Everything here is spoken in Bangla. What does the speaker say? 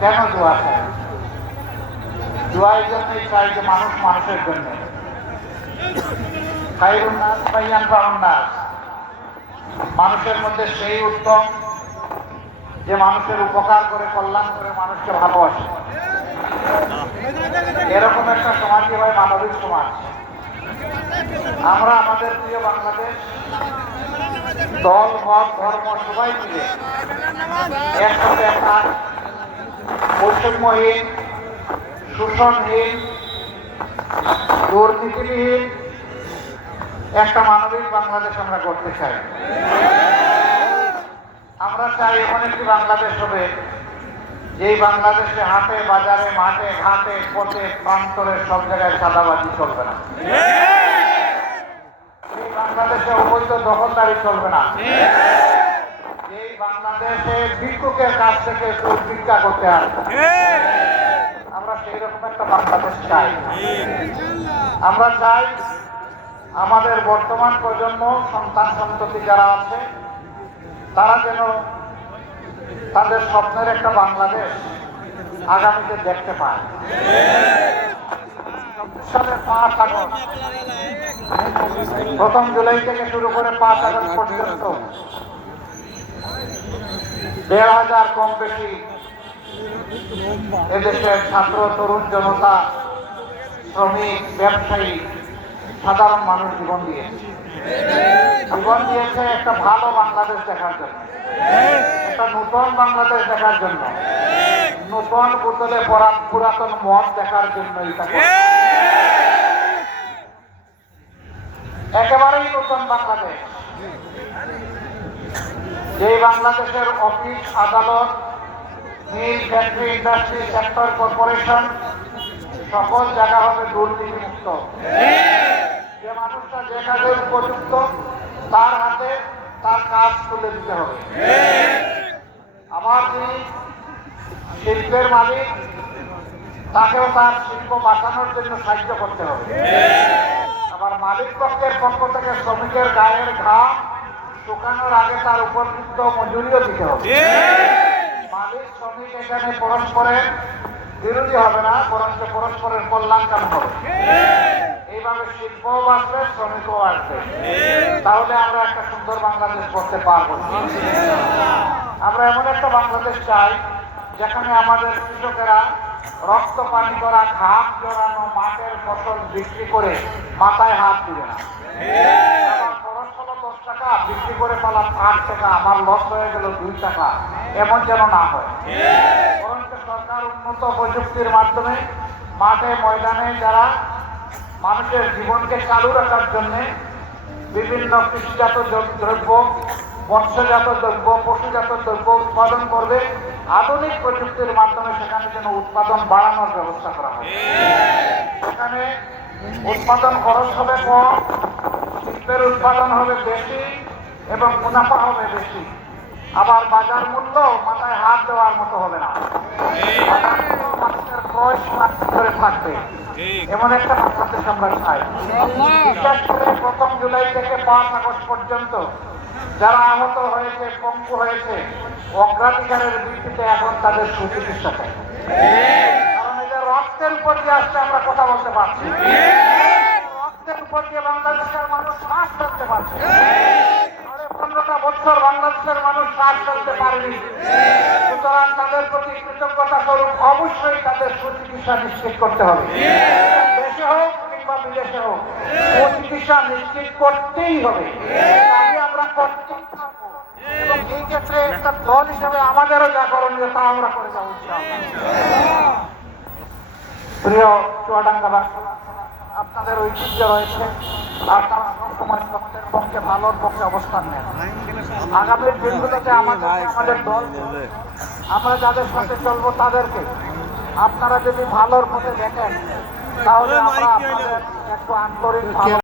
কেন দোয়া চাই? দোয়া এই জন্যই চাই যে মানুষ মানুষের জন্য, খায়রুন নাস মাইয়ানফাউন নাস, মানুষের মধ্যে সেই উত্তম যে মানুষের উপকার করে, কল্যাণ করে, মানুষকে ভালোবাসে। এরকম একটা সমাজই হয় মানবিক সমাজ। আমরা আমাদের প্রিয় বাংলাদেশ দল, মত, ধর্ম সবাই মিলে একসাথে একটা বৈষম্যহীন, শোষণহীন, দুর্নীতিহীন একটা মানবিক বাংলাদেশ আমরা করতে চাই। আমরা চাই এমন একটি বাংলাদেশ হবে যেই বাংলাদেশে হাটে, বাজারে, মাঠে, ঘাটে, পথে, প্রান্তরে সব জায়গায় চাঁদাবাজি চলবে না। এই বাংলাদেশে অবৈধ দখলদারি চলবে না। এই বাংলাদেশে ভিক্ষুকের কাছ থেকে কেউ ভিক্ষা করতে আসবে। আমরা সেই রকম একটা বাংলাদেশ চাই। আমরা চাই আমাদের বর্তমান প্রজন্ম, সন্তান সন্ততি যারা আছে, তারা যেন তাদের স্বপ্নের একটা বাংলাদেশ আগামীতে দেখতে পায়। সালের 5 আগস্ট, 1 জুলাই থেকে শুরু করে 5 আগস্ট পর্যন্ত 1,500 কম বেশি এদেশের ছাত্র, তরুণ জনতা, শ্রমিক, ব্যবসায়ী, সাধারণ মানুষ জীবন দিয়েছে একটা ভালো বাংলাদেশ দেখার জন্য, একটা নতুন বাংলাদেশ দেখার জন্য, নতুন বোতলে ভরা পুরাতন মদ দেখার জন্যই একেবারেই নতুন বাংলাদেশ। যে বাংলাদেশের অফিস, আদালত, মিল, ফ্যাক্টরি, ইন্ডাস্ট্রি, সেক্টর, কর্পোরেশন সকল জায়গা হবে দুর্নীতি মুক্ত। যে মানুষটা যে কাজে উপযুক্ত তার হাতে তার কাজ তুলে দিতে হবে। আবার যিনি শিল্পের মালিক, তাকেও তার শিল্প বাঁচানোর জন্য সাহায্য করতে হবে। আবার মালিক পক্ষের পক্ষ থেকে শ্রমিকের গায়ের ঘাম শুকানোর আগে তার উপযুক্ত মজুরিও দিতে হবে। মালিক শ্রমিক এখানে পরস্পরের বিরোধী হবে না, বরঞ্চ পরস্পরের কল্যাণকাম হবে। এইভাবে শিল্পও বাঁচবে, শ্রমিকও আসবে। তাহলে আমরা একটা সুন্দর বাংলাদেশ করতে পারবো। আমরা এমন একটা বাংলাদেশ চাই যেখানে আমাদের কৃষকেরা রক্ত পানি করা, ঘাম জড়ানো মাঠের ফসল বিক্রি করে মাথায় হাত দিবে না। আমার খরচ হলো 10 টাকা, বিক্রি করে পালাম 8 টাকা, আমার লস হয়ে গেল 2 টাকা, এমন যেন না হয়। বরঞ্চ সরকার উন্নত প্রযুক্তির মাধ্যমে মাঠে, ময়দানে যারা মানুষের জীবনকে চালু রাখার জন্য বিভিন্ন কৃষিজাত দ্রব্য, মৎস্যজাত দ্রব্য, পশুজাত দ্রব্য উৎপাদন করবে, আধুনিক প্রযুক্তির মাধ্যমে সেখানে যেন উৎপাদন বাড়ানোর ব্যবস্থা করা হয়। সেখানে উৎপাদন খরচ হবে কম, শিল্পের উৎপাদন হবে বেশি এবং মুনাফা হবে বেশি। আবার বাজার মূল্য মাথায় হাত দেওয়ার মতো হবে না, মানুষের ক্রয় করে থাকবে। এমন একটা বাংলাদেশ আমরা চাই। বিশেষ করে 1 জুলাই থেকে 5 আগস্ট পর্যন্ত যারা আহত হয়েছে, পঙ্গু হয়েছে, অগ্রাধিকারের ভিত্তিতে এখন তাদের সুচিকিৎসা চাই। কারণ এদের রক্তের উপর দিয়ে আসতে আমরা কথা বলতে পারছি, রক্তের উপর দিয়ে বাংলাদেশের মানুষ শ্বাস ফেলতে পারছে। 15টা বছর বাংলাদেশের মানুষ শ্বাস ফেলতে পারেনি। সুতরাং তাদের প্রতি কৃতজ্ঞতা স্বরূপ অবশ্যই তাদের সুচিকিৎসা নিশ্চিত করতে হবে। দেশে হোক কিংবা বিদেশে হোক, সুচিকিৎসা নিশ্চিত করতেই হবে। আমরা করতেই থাকবো এবং এই ক্ষেত্রে একটা দল হিসেবে আমাদেরও যা করণীয় তা আমরা করে যাবো। প্রিয় চুয়াডাঙ্গাবাসী, আপনাদের ঐতিহ্য রয়েছে, আপনারা সবসময় সত্যের পক্ষে, ভালোর পক্ষে অবস্থান নেন। আগামী দিনগুলোতে আমাদের দল, আমরা যাদের সাথে চলবো তাদেরকে আপনারা যদি ভালোর পথে দেখেন, তাহলে আমরা আপনাদের একটু আন্তরিক